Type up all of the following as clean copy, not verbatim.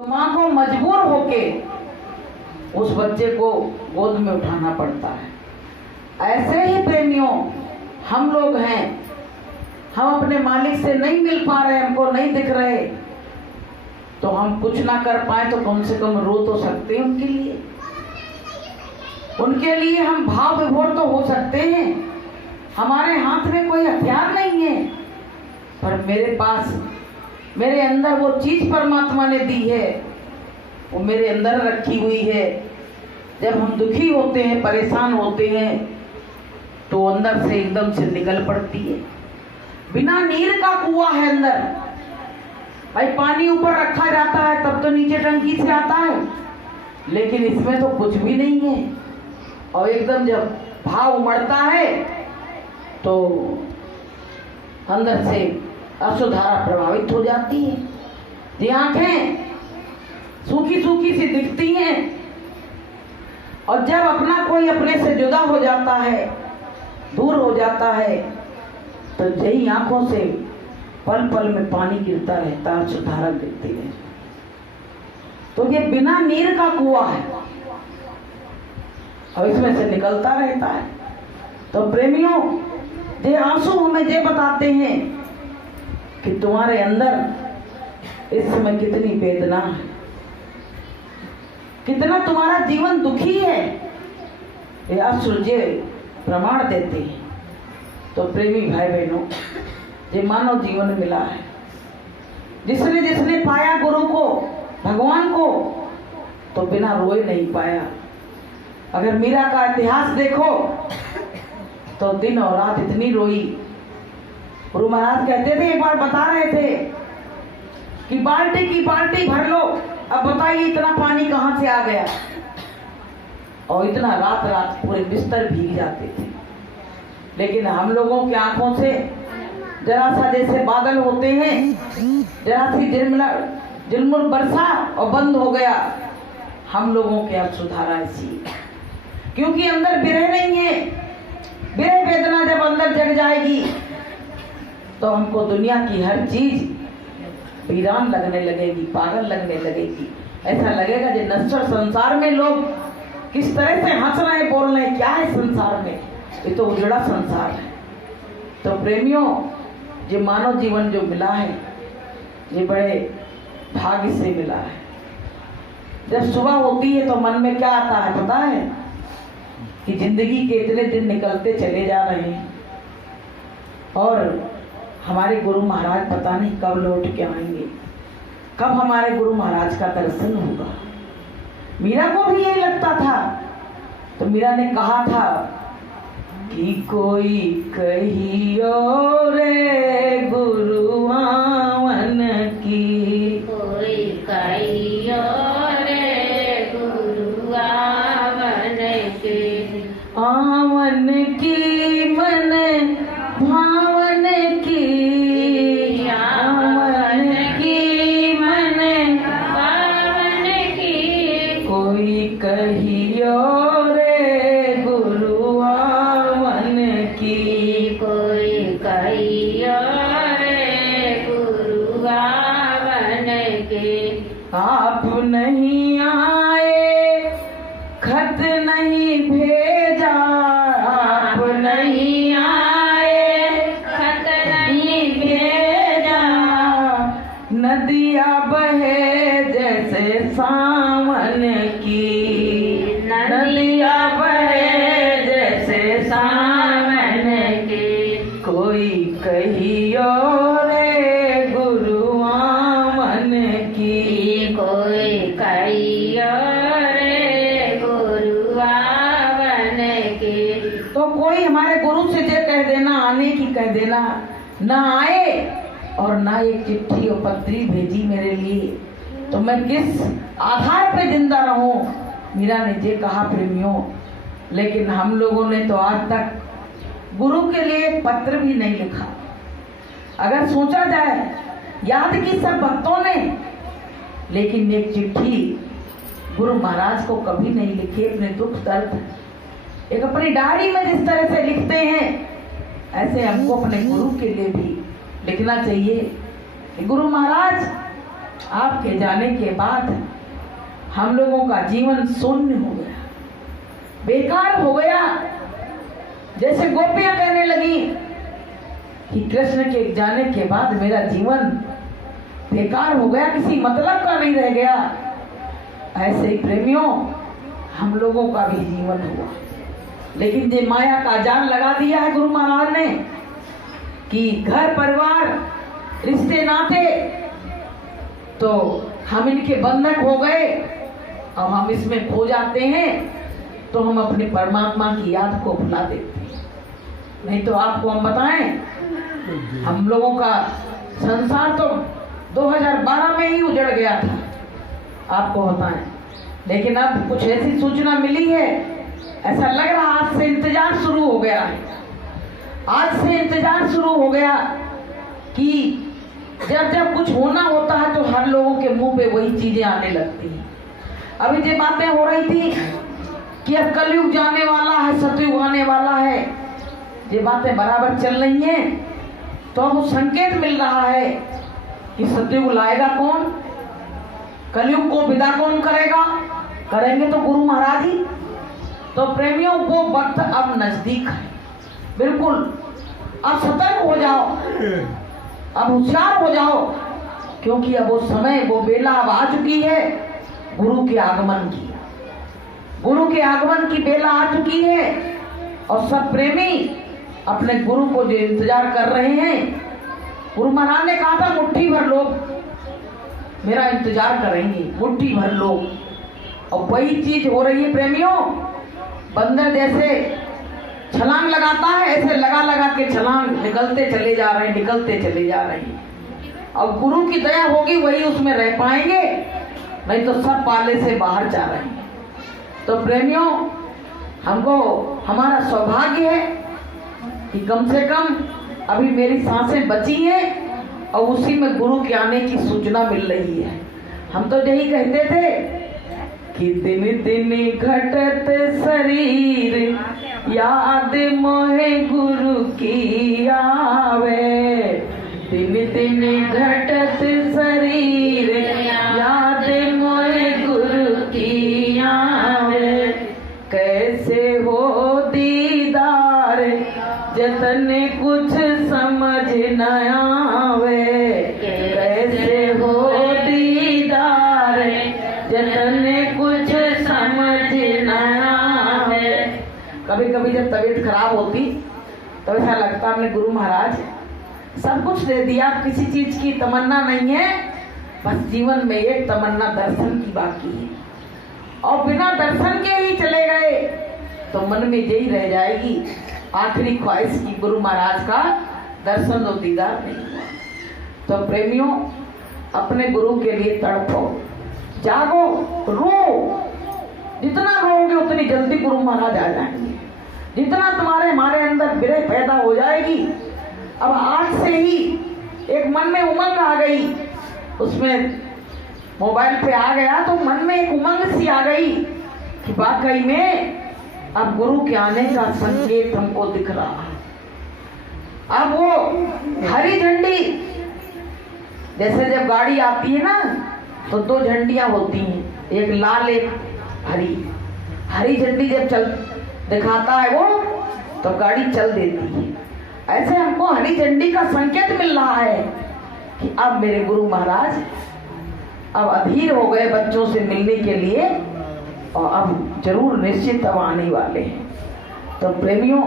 माँ को मजबूर होके उस बच्चे को गोद में उठाना पड़ता है। ऐसे ही प्रेमियों हम लोग हैं, हम अपने मालिक से नहीं मिल पा रहे, हमको नहीं दिख रहे, तो हम कुछ ना कर पाए तो कम से कम रो तो सकते हैं उनके लिए हम भाव विभोर तो हो सकते हैं। हमारे हाथ में कोई हथियार नहीं है, पर मेरे पास मेरे अंदर वो चीज परमात्मा ने दी है, वो मेरे अंदर रखी हुई है। जब हम दुखी होते हैं, परेशान होते हैं, तो अंदर से एकदम से निकल पड़ती है। बिना नीर का कुआं है अंदर। भाई पानी ऊपर रखा जाता है तब तो नीचे टंकी से आता है, लेकिन इसमें तो कुछ भी नहीं है। और एकदम जब भाव उमड़ता है तो अंदर से अश्रुधारा प्रभावित हो जाती है। ये आंखें सूखी सूखी सी दिखती हैं, और जब अपना कोई अपने से जुदा हो जाता है, दूर हो जाता है, तो यही आंखों से पल पल में पानी गिरता रहता है, अश्रुधारा गिरती है। तो ये बिना नीर का कुआं है और इसमें से निकलता रहता है। तो प्रेमियों, ये आंसू हमें ये बताते हैं कि तुम्हारे अंदर इस समय कितनी वेदना है, कितना तुम्हारा जीवन दुखी है। ये अश्रु जे प्रमाण देते हैं। तो प्रेमी भाई बहनों, ये मानव जीवन मिला है। जिसने जिसने पाया गुरु को, भगवान को, तो बिना रोए नहीं पाया। अगर मीरा का इतिहास देखो तो दिन और रात इतनी रोई। गुरु महाराज कहते थे, एक बार बता रहे थे कि बाल्टी की बाल्टी भर लो, अब बताइए इतना पानी कहां से आ गया। और इतना रात रात पूरे बिस्तर भीग जाते थे। लेकिन हम लोगों की आंखों से जरा सा जैसे बादल होते हैं, जरा सी झिलमुल बरसा और बंद हो गया। हम लोगों के अब सुधारा ऐसी, क्योंकि अंदर विरह नहीं है। विरह वेदना जब अंदर जग जाएगी तो हमको दुनिया की हर चीज वीरान लगने लगेगी, पागल लगने लगेगी। ऐसा लगेगा कि नश्वर संसार में लोग किस तरह से हंस रहे हैं, बोल रहे हैं, क्या है संसार में, ये तो उजड़ा संसार है। तो प्रेमियों, ये मानव जीवन जो मिला है, ये बड़े भाग्य से मिला है। जब सुबह होती है तो मन में क्या आता है पता है, कि जिंदगी के इतने दिन निकलते चले जा रहे हैं और हमारे गुरु महाराज पता नहीं कब लौट के आएंगे, कब हमारे गुरु महाराज का दर्शन होगा। मीरा को भी यही लगता था। तो मीरा ने कहा था कि कोई कहियो रे गुरु आवन की, कोई कहियो रे गुरु आवन की, आवन की मन भावन की, आवन की मन पावन की, कोई कहियो रे गुरु आवन की, कोई कहियो रे गुरु आवन की। आप नहीं आए, खत नहीं भेजा, आप नहीं आए, खत नहीं भेजा, नदिया बहे जैसे सावन की, नदिया बहे जैसे सावन की, कोई कहियो रे गुरु आवन की, कोई कहियो रे गुरु आवन की। तो कोई हमारे गुरु से जो कह देना, आने की कह देना, ना आए और ना एक चिट्ठी और पत्री भेजी मेरे लिए, तो मैं किस आधार पे जिंदा रहूं। मीरा ने ये कहा प्रेमियों। लेकिन हम लोगों ने तो आज तक गुरु के लिए एक पत्र भी नहीं लिखा। अगर सोचा जाए, याद की सब भक्तों ने, लेकिन एक चिट्ठी गुरु महाराज को कभी नहीं लिखी। अपने दुख दर्द एक अपनी डायरी में जिस तरह से लिखते हैं, ऐसे हमको अपने गुरु के लिए भी लिखना चाहिए कि गुरु महाराज आपके जाने के बाद हम लोगों का जीवन शून्य हो गया, बेकार हो गया। जैसे गोपियां कहने लगी कि कृष्ण के जाने के बाद मेरा जीवन बेकार हो गया, किसी मतलब का नहीं रह गया। ऐसे ही प्रेमियों हम लोगों का भी जीवन हुआ। लेकिन ये माया का जाल लगा दिया है गुरु महाराज ने कि घर परिवार रिश्ते नाते तो हम इनके बंधक हो गए। अब हम इसमें खो जाते हैं तो हम अपने परमात्मा की याद को भुला देते हैं। नहीं तो आपको हम बताएं, हम लोगों का संसार तो 2012 में ही उजड़ गया था, आपको बताएं। लेकिन अब कुछ ऐसी सूचना मिली है, ऐसा लग रहा आज से इंतजार शुरू हो गया है। आज से इंतजार शुरू हो गया कि जब जब कुछ होना होता है तो हर लोगों के मुंह पे वही चीजें आने लगती हैं। अभी ये बातें हो रही थी कि अब कलयुग जाने वाला है, सतयुग आने वाला है, ये बातें बराबर चल रही हैं। तो अब संकेत मिल रहा है कि सतयुग लाएगा कौन, कलयुग को विदा कौन करेगा, करेंगे तो गुरु महाराज ही। तो प्रेमियों वो वक्त अब नजदीक है, बिल्कुल अब सतर्क हो जाओ, अब होशियार हो जाओ, क्योंकि अब वो समय वो बेला अब आ चुकी है गुरु के आगमन की। गुरु के आगमन की बेला आ चुकी है और सब प्रेमी अपने गुरु को जो इंतजार कर रहे हैं, गुरु महाराज ने कहा था मुट्ठी भर लोग मेरा इंतजार करेंगे, मुट्ठी भर लोग। और वही चीज हो रही है प्रेमियों। बंदर जैसे छलांग लगाता है, ऐसे लगा लगा के छलांग निकलते चले जा रहे हैं, निकलते चले जा रहे हैं। अब गुरु की दया होगी वही उसमें रह पाएंगे, नहीं तो सब पाले से बाहर जा रहे हैं। तो प्रेमियों हमको हमारा सौभाग्य है कि कम से कम अभी मेरी सांसें बची हैं और उसी में गुरु के आने की सूचना मिल रही है। हम तो यही कहते थे कि दिन दिन घटत शरीर याद मोहे गुरु की आवे, दिन दिन घटत शरीर याद मोहे गुरु की आवे। कैसे हो दीदार जतन कुछ समझ न आवे, कैसे हो दीदार जतन कुछ समझ न आवे। कभी कभी जब तबीयत खराब होती तो ऐसा लगता हमने गुरु महाराज सब कुछ दे दिया, किसी चीज की तमन्ना नहीं है, बस जीवन में एक तमन्ना दर्शन की बाकी है। और बिना दर्शन के ही चले गए तो मन में यही रह जाएगी आखिरी ख्वाहिश की गुरु महाराज का दर्शन और दीदार नहीं हुआ। तो प्रेमियों अपने गुरु के लिए तड़पो, जागो, रो। जितना रोओगे उतनी जल्दी गुरु महाराज आ जाएंगे। जितना तुम्हारे हमारे अंदर विरह पैदा हो जाएगी। अब आज से ही एक मन में उमंग आ गई, उसमें मोबाइल पे आ गया तो मन में एक उमंग सी आ गई कि वाकई में अब गुरु के आने का संकेत हमको दिख रहा है। अब वो हरी झंडी, जैसे जब गाड़ी आती है ना तो दो झंडियां होती हैं, एक लाल एक हरी। हरी झंडी जब चल दिखाता है वो तो गाड़ी चल देती है। ऐसे हमको हरी झंडी का संकेत मिल रहा है कि अब मेरे गुरु महाराज अब अधीर हो गए बच्चों से मिलने के लिए और अब जरूर निश्चित अब आने वाले हैं। तो प्रेमियों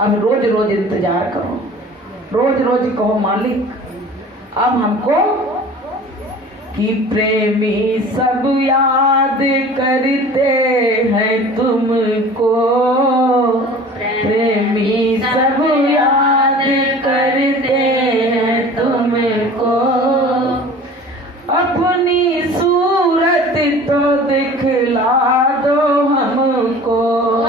अब रोज रोज इंतजार करो, रोज रोज कहो मालिक अब हमको कि प्रेमी सब याद करते हैं तुमको, प्रेमी सब याद करते हैं तुमको, अपनी सूरत तो दिखला दो हमको,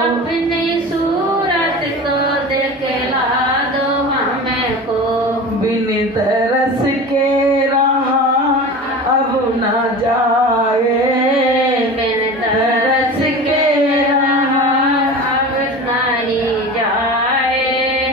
अपनी सूरत तो दिखला दो हमको, बिन तरस के रहा अब ना जाए, बिन तरस के रहा अब नहीं जाए,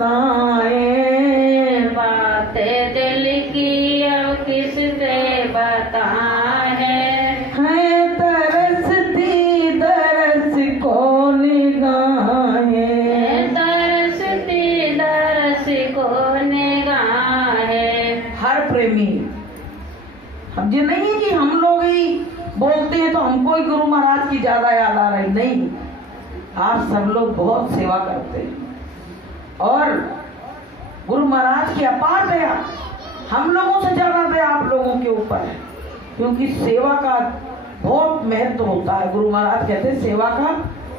बताएं, बातें दिल की अब किससे बताएं, है तरसती दरस को निगाहें, तरसती दरस को निगाहें। हर प्रेमी, अब ये नहीं है कि हम लोग ही बोलते हैं तो हमको ही गुरु महाराज की ज्यादा याद आ रही, नहीं, आप सब लोग बहुत सेवा करते हैं और गुरु महाराज की अपार दया हम लोगों से ज्यादा दया आप लोगों के ऊपर है, क्योंकि सेवा का बहुत महत्व होता है। गुरु महाराज कहते हैं सेवा का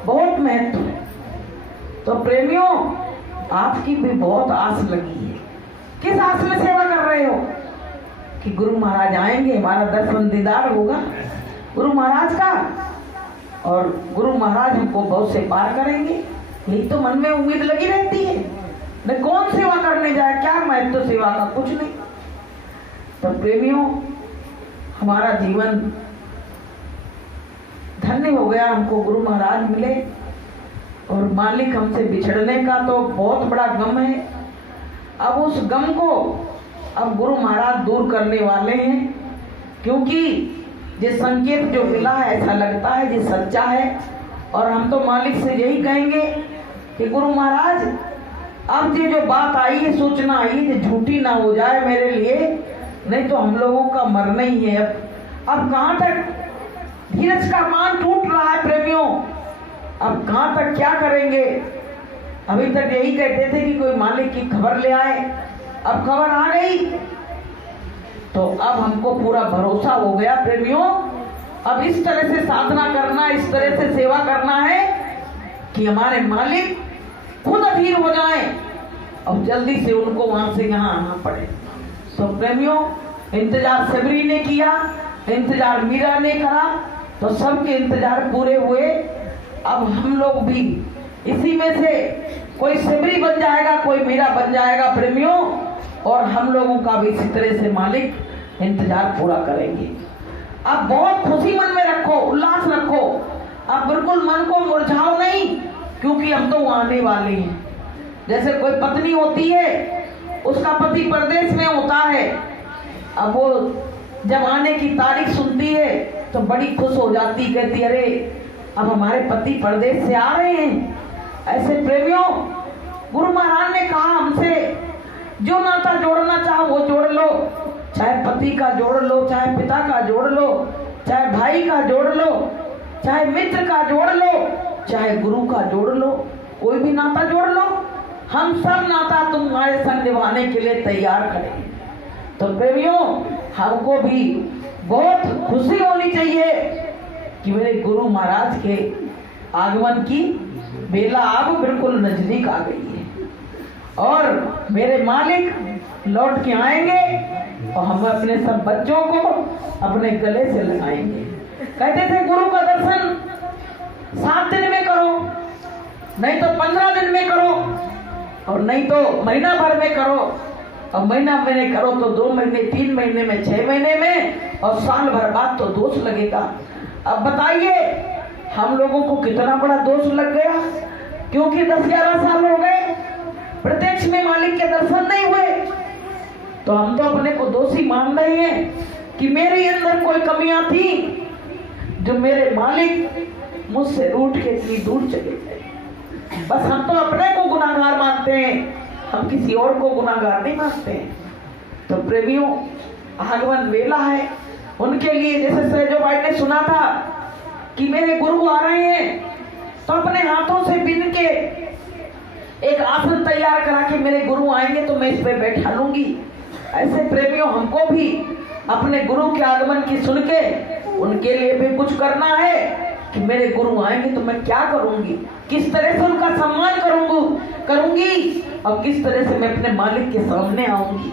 बहुत महत्व है। तो प्रेमियों, आपकी भी बहुत आस लगी है। किस आस में सेवा कर रहे हो? कि गुरु महाराज आएंगे, हमारा दर्शन दीदार होगा गुरु महाराज का, और गुरु महाराज हमको बहुत से पार करेंगे। यही तो मन में उम्मीद लगी रहती है। न कौन सेवा करने जाए, क्या महत्व सेवा का, कुछ नहीं। तो प्रेमियों, हमारा जीवन धन्य हो गया, हमको गुरु महाराज मिले, और मालिक हमसे बिछड़ने का तो बहुत बड़ा गम है। अब उस गम को अब गुरु महाराज दूर करने वाले हैं, क्योंकि ये संकेत जो मिला है ऐसा लगता है ये सच्चा है। और हम तो मालिक से यही कहेंगे कि गुरु महाराज, अब ये जो बात आई है, सूचना आई है, ये झूठी ना हो जाए मेरे लिए, नहीं तो हम लोगों का मरना ही है। अब कहाँ तक धीरज का मान टूट रहा है प्रेमियों, अब कहाँ तक क्या करेंगे? अभी तक यही कहते थे कि कोई मालिक की खबर ले आए, अब खबर आ गई तो अब हमको पूरा भरोसा हो गया प्रेमियों। अब इस तरह से साधना करना, इस तरह से सेवा करना है कि हमारे मालिक खुद अधीर हो जाएं और जल्दी से उनको वहां से यहाँ आना पड़े। तो प्रेमियों, इंतजार सबरी ने किया, इंतजार मीरा ने करा, तो सबके इंतजार पूरे हुए। अब हम लोग भी इसी में से कोई सबरी बन जाएगा, कोई मीरा बन जाएगा प्रेमियों, और हम लोगों का भी इसी तरह से मालिक इंतजार पूरा करेंगे। अब बहुत खुशी मन में रखो, उल्लास रखो, अब बिल्कुल मन को मुरझाओ नहीं, क्योंकि हम तो आने वाले हैं। जैसे कोई पत्नी होती है, उसका पति परदेश में होता है, अब वो जब आने की तारीख सुनती है तो बड़ी खुश हो जाती, कहती अरे अब हमारे पति परदेश से आ रहे हैं। ऐसे प्रेमियों, गुरु महाराज ने कहा हमसे, जो नाता जोड़ना चाहो वो जोड़ लो, चाहे पति का जोड़ लो, चाहे पिता का जोड़ लो, चाहे भाई का जोड़ लो, चाहे मित्र का जोड़ लो, चाहे गुरु का जोड़ लो, कोई भी नाता जोड़ लो, हम सब नाता तुम्हारे संग निभाने के लिए तैयार खड़े। तो प्रेमियों, हमको भी बहुत खुशी होनी चाहिए कि मेरे गुरु महाराज के आगमन की बेला अब बिल्कुल नजदीक आ गई है, और मेरे मालिक लौट के आएंगे और हम अपने सब बच्चों को अपने गले से लगाएंगे। कहते थे गुरु का दर्शन 7 दिन में करो, नहीं तो 15 दिन में करो, और नहीं तो महीना भर में करो, और महीना में करो तो 2 महीने, 3 महीने में, 6 महीने में, और साल भर बाद तो दोष लगेगा। अब बताइए हम लोगों को कितना बड़ा दोष लग गया, क्योंकि 10-11 साल हो गए प्रत्यक्ष में मालिक के दर्शन नहीं हुए। तो हम तो अपने को दोषी मान रहे हैं कि मेरे अंदर कोई कमियां थी, जो मेरे मालिक मुझसे रूठ के इतनी दूर चले गए। बस हम तो अपने को गुनाहगार मानते हैं, हम किसी और को गुनाहगार नहीं मानते हैं। तो प्रेमियों, आगमन वेला है उनके लिए। जैसे सहजो भाई ने सुना था कि मेरे गुरु आ रहे हैं, तो अपने हाथों से बिन के एक आसन तैयार करा के मेरे गुरु आएंगे तो मैं इस पे बैठा लूंगी। ऐसे प्रेमियों, हमको भी अपने गुरु के आगमन की सुन के उनके लिए भी कुछ करना है कि मेरे गुरु आएंगे तो मैं क्या करूंगी, किस तरह से उनका सम्मान करूंगी और किस तरह से मैं अपने मालिक के सामने आऊंगी।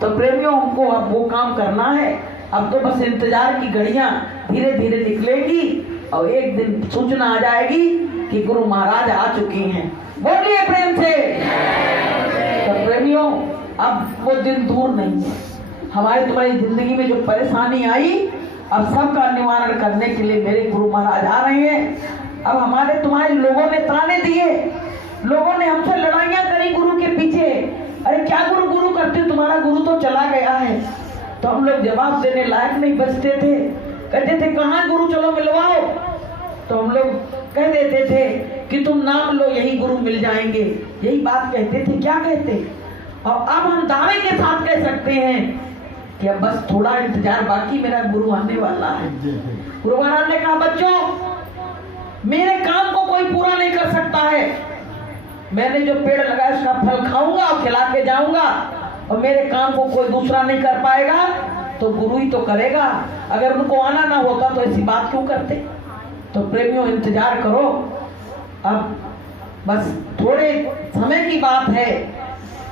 तो प्रेमियों, हमको अब वो काम करना है। अब तो बस इंतजार की घड़ियां धीरे धीरे निकलेंगी और एक दिन सूचना आ जाएगी कि गुरु महाराज आ चुके हैं। बोलिए प्रेम से। तो प्रेमियों, अब वो दिन दूर नहीं है। हमारी तुम्हारी जिंदगी में जो परेशानी आई, अब सबका निवारण करने के लिए मेरे गुरु महाराज आ रहे हैं। अब हमारे तुम्हारे लोगों ने ताने दिए, लोगों ने हमसे लड़ाइयां करी गुरु के चला गया है। तो हम लोग जवाब देने लायक नहीं बचते थे, कहते थे कहाँ गुरु, चलो मिलवाओ। तो हम लोग कह देते थे कि तुम नाम लो, यही गुरु मिल जाएंगे, यही बात कहते थे। क्या कहते? और अब हम दावे के साथ कह सकते हैं कि अब बस थोड़ा इंतजार बाकी, मेरा गुरु आने वाला है। गुरु महाराज ने कहा, बच्चों मेरे काम को कोई पूरा नहीं कर सकता है, मैंने जो पेड़ लगाया उसका फल खाऊंगा और खिला के जाऊंगा, और मेरे काम को कोई दूसरा नहीं कर पाएगा तो गुरु ही तो करेगा। अगर उनको आना ना होता तो ऐसी बात क्यों करते? तो प्रेमियों इंतजार करो, अब बस थोड़े समय की बात है।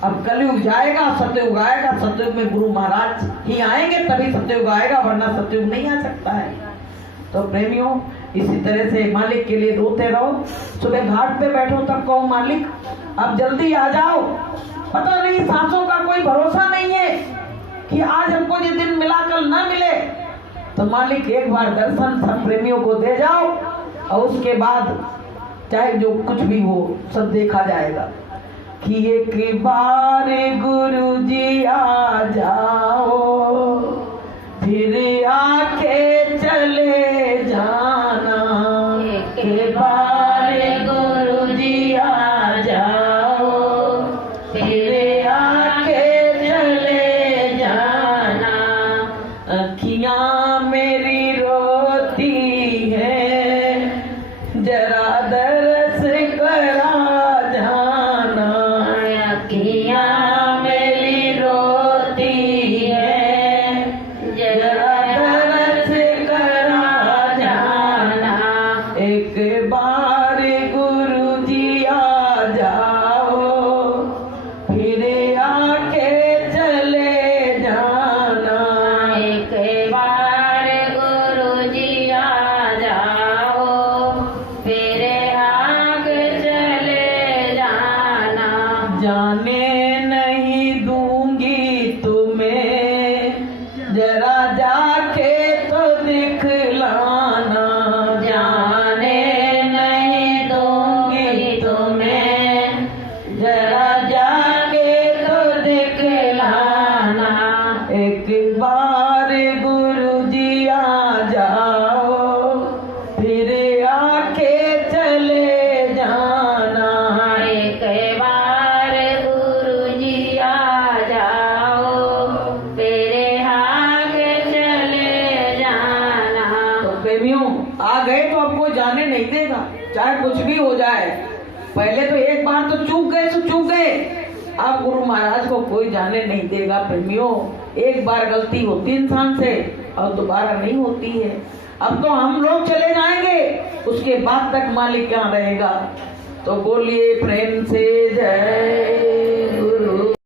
अब कलयुग जाएगा, सतयुग आएगा, सतयुग में गुरु महाराज ही आएंगे तभी सतयुग आएगा, वरना सतयुग नहीं आ सकता है। तो प्रेमियों इसी तरह से मालिक के लिए रोते रहो। सुबह घाट पे बैठो तब कहो मालिक अब जल्दी आ जाओ, पता नहीं सांसों का कोई भरोसा नहीं है कि आज हमको ये दिन मिला कल ना मिले। तो मालिक एक बार दर्शन सब प्रेमियों को दे जाओ, और उसके बाद चाहे जो कुछ भी हो सब देखा जाएगा। कि एक बार गुरु जी आ जाओ, फिर आके चले जाना। एक बार गुरु जी आ जाओ, फिर आके चले जाना। अखियां मेरी रोती है, जरा दरस करा जाना। अखियां मेरी रोती है, जरा दरस करा जाना। एक बार गुरु जी आ जाओ, फिर आके चले जाना। एक बार गुरु जी आ जाओ, फिर आके चले जाना। जाने नहीं दूंगी तुम्हें, जरा जाके तो दिखलाना। जाने नहीं दूंगी तुम्हें, जरा जाके तो दिखलाना। एक बार गुरु जी आ जाओ, फिर आके चले जाना। एक बार गुरु जी आ जाओ, फिर आके चले जाना। तो प्रेमियों आ गए तो अब कोई जाने नहीं देगा, चाहे कुछ भी हो जाए। पहले तो एक बार तो चूक गए तो चूक गए, अब गुरु महाराज को कोई जाने नहीं देगा। प्रेमियों एक बार गलती होती इंसान से और दोबारा नहीं होती है। अब तो हम लोग चले जाएंगे, उसके बाद तक मालिक यहाँ रहेगा। तो बोलिए प्रेम से जय